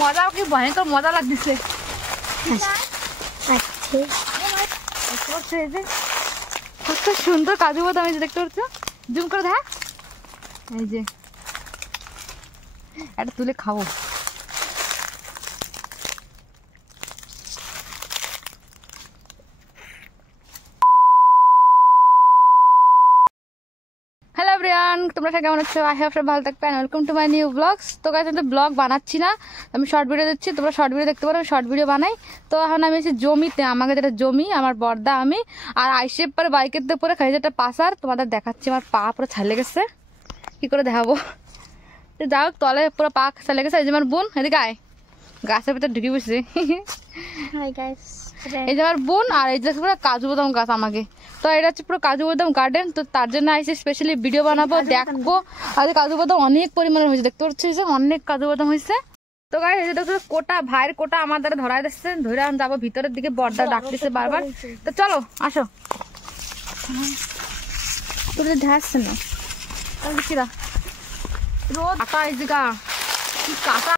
মজা কি ভয়ঙ্কর মজা লাগতেছে। কত সুন্দর কাজু বাদাম এই যে দেখতে পাচ্ছ, জুম করে দেখ। এই যে এটা তুলে খাবো। হ্যালো এভরিওয়ান, তোমরা সবাই কেমন আছো? আই হোপ সব ভালো থাকবে। Welcome to my new blogs. তো গাইস, আমি ব্লগ বানাচ্ছি না, আমি শর্ট ভিডিও দিচ্ছি। তোমরা শর্ট ভিডিও দেখতে পারো, আমি শর্ট ভিডিও বানাই। তো এখন আমি এসে জমিতে, আমাকে যেটা জমি, আমার বর্দা আমি আর আইসেপ পরে বাইকের দিয়ে পরে খাই যেটা পাসার। তোমাদের দেখাচ্ছি, আমার পা পুরো ছালে গেছে, কি করে দেখাবো। যাই হোক, তলে পুরো পা ছালে গেছে। এই যে আমার বোন, এদিকে আয়, গাছের ভিতরে ঢুকে বসে। এই যে আমার বোন, আর এই যে পুরো কাজু বাদাম গাছ আমাকে। তো এটা হচ্ছে পুরো কাজু বাদাম গার্ডেন। তো তার জন্য আইসি স্পেশালি ভিডিও বানাবো, দেখবো। আর কাজু বাদাম অনেক পরিমাণে হয়েছে, দেখতে পাচ্ছি অনেক কাজু বাদাম হয়েছে। তো গাইস, এই দেখো কোটা, ভাইয়ের কোটা আমার দ্বারা ধরাই দিচ্ছে, ধরে আমি যাবো ভিতরের দিকে। বড়দা ডাকতেছে বারবার। তো চলো আসো। তোদের ধারছে না কিরা রোদ কাটা, এই জায়গা কি কাটা।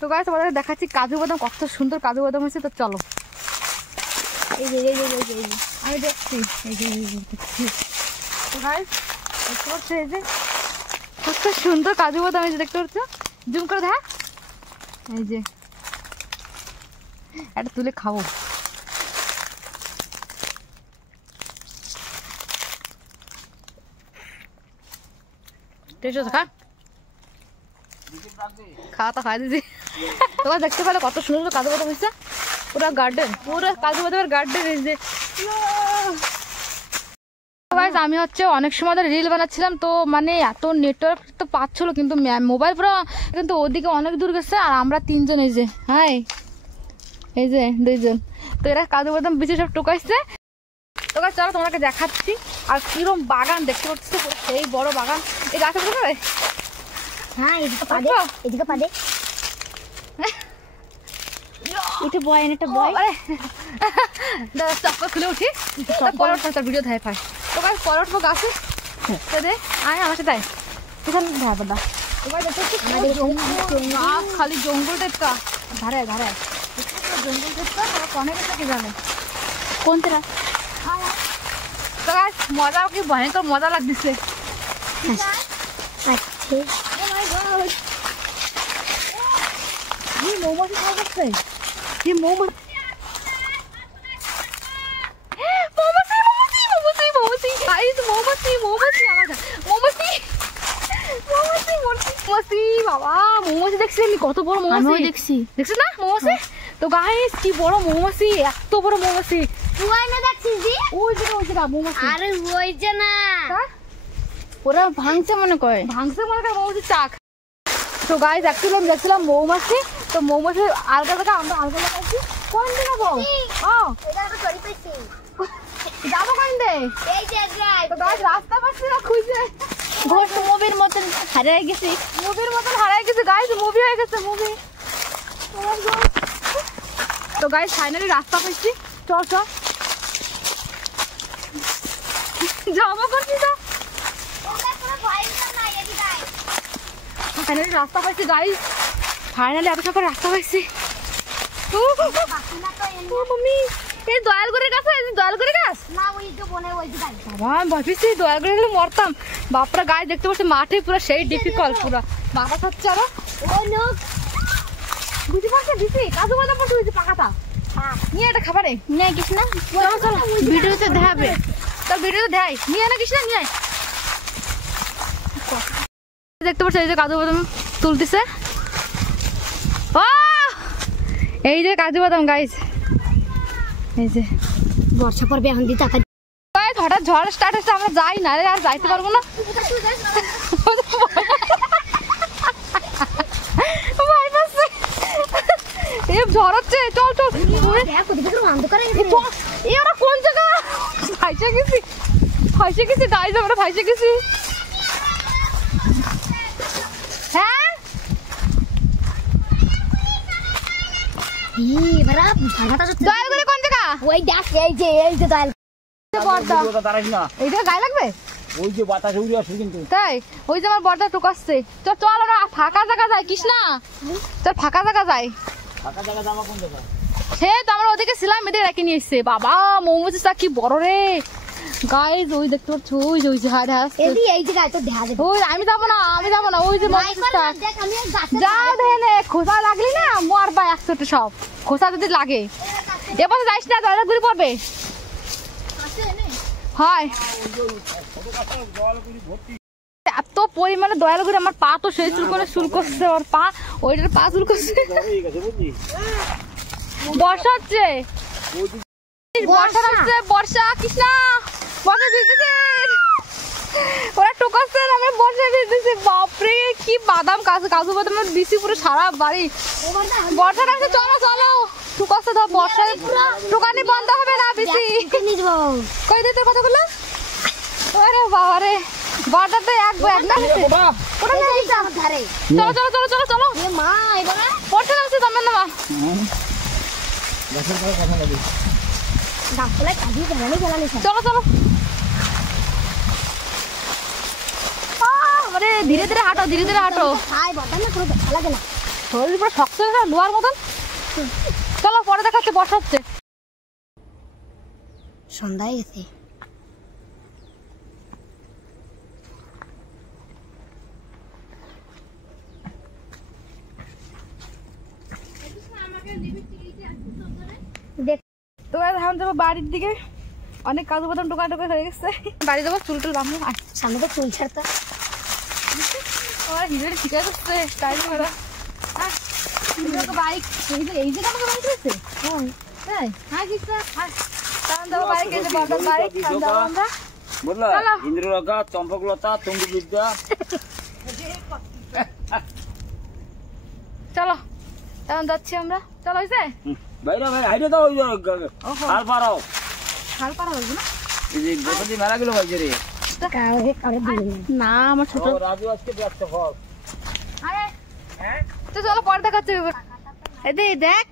তো গাইস, তোমাদের দেখাচ্ছি কাজু বাদাম, কত সুন্দর কাজু বাদাম হয়েছে। তো চলো, এই যে আমি দেখছি, এই যে দেখছি। তো গাইস, দেখতে পাচ্ছ এই যে কত সুন্দর কাজু বাদাম, এই যে দেখতে পাচ্ছ, জুম করে দেখ। এই যে এটা তুলে খাবো। খাওয়া তো খাই দিদি। তোমার দেখতে পেলে কত সুন্দর কাজু বাদাম হয়েছে, পুরো গার্ডেন, পুরো কাজু বাদামের গার্ডেন। এই যে আমি হচ্ছে অনেক সময় ধরে রিল বানাচ্ছিলাম, তো মানে এত নেটওয়ার্ক তো পাচ্ছিল, কিন্তু মোবাইল পুরো কিন্তু ওদিকে অনেক দূর গেছে। আর আমরা তিনজন, এই যে হাই, এই যে দুইজন। তো এরা কাজু বাদাম বিচে সব টোকাইছে। তো চলো তোমাকে দেখাচ্ছি। আর কিরম বাগান দেখতে পাচ্ছি, সেই বড় বাগান। এই গাছ করে হ্যাঁ, এদিকে পাদে, এদিকে পাদে। এটা বয়, এটা বয়। দাদা চপ্পল খুলে উঠি, পরে উঠবো, তার ভিডিও ধায় পাই। তো গাছ পরে উঠবো গাছে, দে আয় আমার সাথে। এখানে ধায় পাদা খালি জঙ্গল টাইপটা, ধারে ধারে জঙ্গল টাইপটা। অনেক কি জানে কোন তেরা। তো গাছ মজা কি ভয়ঙ্কর মজা লাগতেছে। মৌমাছি খাওয়া যাচ্ছে, কত বড় মৌমাছি দেখছি, দেখছিস না মৌমাছি? তো গাইস, কি বড় মৌমাছি, এত বড় মৌমাছি। ওরা ভাঙছে মনে করে, মৌমাছি চাক। তো গাইস, দেখছিলাম মৌমাছি। তো মৌমাছি আলগা জায়গা, আমরা আলগা লাগাইছি। কোন দিকে যাবো? যাবো কোন দে? তো গাইস, রাস্তা পাচ্ছি না খুঁজে। মুভির মতন হারিয়ে গেছি, গাইস, মুভি হয়ে গেছে, মুভি। তো গাইস, ফাইনালি রাস্তা পাইছি। চল যাবো করছি তো। ফাইনালি রাস্তা পাইছি গাইস, ফাইনালি এত সকালে রাস্তা পাইছি। এই দয়ালগড়ের কাছে, দয়ালগড়ের গাছ না, ওই যে বনে ওই যে গাছ। বাবা, আমি ভাবিছি দয়ালগড়ে গেলে মরতাম। বাপরা গাছ দেখতে পাচ্ছি মাঠে পুরো সেই ডিফিকাল্ট, পুরো বাবা খাচ্ছে। আরো ওই লোক বুঝতে পারছে, দিছি কাজু বাদাম পড়ছে, বুঝছি পাকাটা নিয়ে এটা খাবারে নিয়ে গেছ না। চলো ভিডিওতে দেখাবে, তো ভিডিওতে দেখাই। নিয়ে না কিছু না, নিয়ে দেখতে পাচ্ছি এই যে কাজু বাদাম তুলতেছে। ও এই যে কাজু বাদাম গাইস, এই যে বর্ষা পড়বে এখন দিয়ে টাকা। হঠাৎ ঝড় স্টার্ট হচ্ছে, আমরা যাই না রে, আর যাইতে পারবো না। ঝড় হচ্ছে, চল ওরা কোন জায়গা? ফাইসে গেছি গাইস, আমরা ফাইসে গেছি। হ্যাঁ ই বড় ভাড়াটা তো দয়ালগুড়ি কোন জায়গা? ওই দেখ এই যে দয়াল বর্দা দাঁড়াইস না, এইটা গায়ে লাগবে ওই যে বাতাসে উড়ে আসছে কিন্তু। তাই ওই যে আমার বর্দা টুকাচ্ছে। চল চল ওরা ফাঁকা জায়গা যায় কৃষ্ণা, চল ফাঁকা জায়গা যায়। ফাঁকা জায়গা যাওয়া কোন জায়গা? সে তো আমরা ওদিকে ছিলাম, এদের রেখে নিয়ে এসছে। বাবা মৌমাছিটা কি বড় রে গাইজ, ওই দেখতে পাচ্ছ ওই যে হাড় হাসছে। এদি এই যে গায় তো দেখা যাবে ওই আমি যাবো না ওই যে মৌমাছিটা দেখ আমি গাছে যা দেনে খোসা লাগলি না মরবা একসাথে সব। খোসা যদি লাগে এবার যাইস না, তাহলে ঘুরে পড়বে। হয় এত পরিমাণে দয়াল করে আমার পা তো সেই চুল করছে, ওর পা ওইটার পা চুল করছে। বর্ষা হচ্ছে, বর্ষা কৃষ্ণা, বর্ষা ভিজতেছে, ওরা টোকাচ্ছে আমি বর্ষা ভিজতেছি। বাপরে কি বাদাম কাজু বাদাম দিছি পুরো সারা বাড়ি। বর্ষা আসছে, চলো চলো টোকাচ্ছে ধর। বর্ষা টোকানি বন্ধ হবে না বেশি। কই দে তোর কথাগুলো। ওরে বাবা রে, বর্ষাতে এক না ওটা এই যে আমার ধারে চলো চলো চলো চলো চলো। এ মা এবার বর্ষা নামছে দমে নামা। গাছের পরে কথা লাগে। গাছপালা কাজি গেলানি চলো চলো। আরে ধীরে ধীরে হাঁটো, ধীরে ধীরে হাঁটো। খাই বর্ষা না কোনো দেখা লাগে না শরীর পুরো শক্ত হয়ে গেছে লোহার মতন। চলো পরে দেখাচ্ছে, বর্ষা হচ্ছে। সন্ধ্যা হয়ে গেছে দেখ তো এখন যাবো বাড়ির দিকে, অনেক কাজু বাদাম টোকা টোকা হয়ে গেছে। বাড়ি যাবো, চুল টুল বাঁধবো। সামনে তো চুল ছাড়তা আমার হিরোটা ঠিক আছে স্টাইল করা। বাইক এই যে আমাকে বাইক রয়েছে তাই। হ্যাঁ কৃষ্ণা কারণ যাবো বাইক, এই যে বাবার বাইক যাবো আমরা। বুঝলা, চলো। ইন্দ্রলতা, চম্পকলতা, তঙ্গুবিদ্যা। চলো এখন যাচ্ছি আমরা। চলো হয়েছে বাইরে ভাই হাইটে দাও, ওই হাল পারাও। হাল পারা হইব না। এই যে বসতি মেলা গেল ভাই রে। কাউরে দিলে না আমার ছোট। ও রাজু আজকে ব্যস্ত ফল। আরে হ্যাঁ তো চলো পরে দেখাচ্ছি। এদি দেখ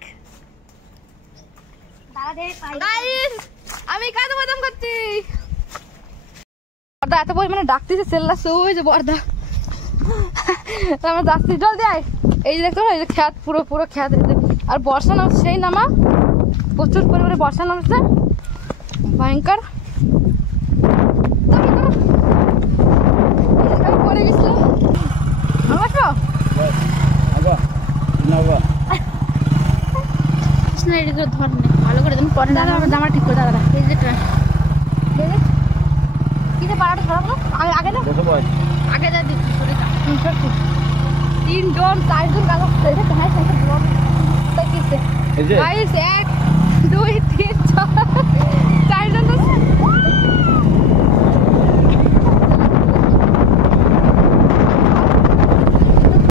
দাঁড়া দে গাইস, আমি কাজু বাদাম করছি। বর্দা এত পরিমাণে ডাকতেছে, সেল্লাছে ওই যে বর্দা। আমরা যাচ্ছি, জলদি আয়। এই যে দেখো, এই যে খেত, পুরো পুরো খেত। আর বর্ষা নামছে, সেই নামা প্রচুর পরিমাণে বর্ষা নামছে, ভয়ঙ্কর। পরে গেছিল ভালোবাসো আগো নাও কৃষ্ণ এটি করে ধর ভালো করে তুমি পরে দাদা আমার জামা ঠিক করে দাদা। এই যে কি যে পাড়াটা সরাব না আগে আগে না বসো ভাই। আগে যা দিচ্ছি সরে যা। 3 জন 4 জন কাজ করছে। এটা কোথায় সাইকেল ব্লক তাই কিছে এই যে গাইস 1 2 3 4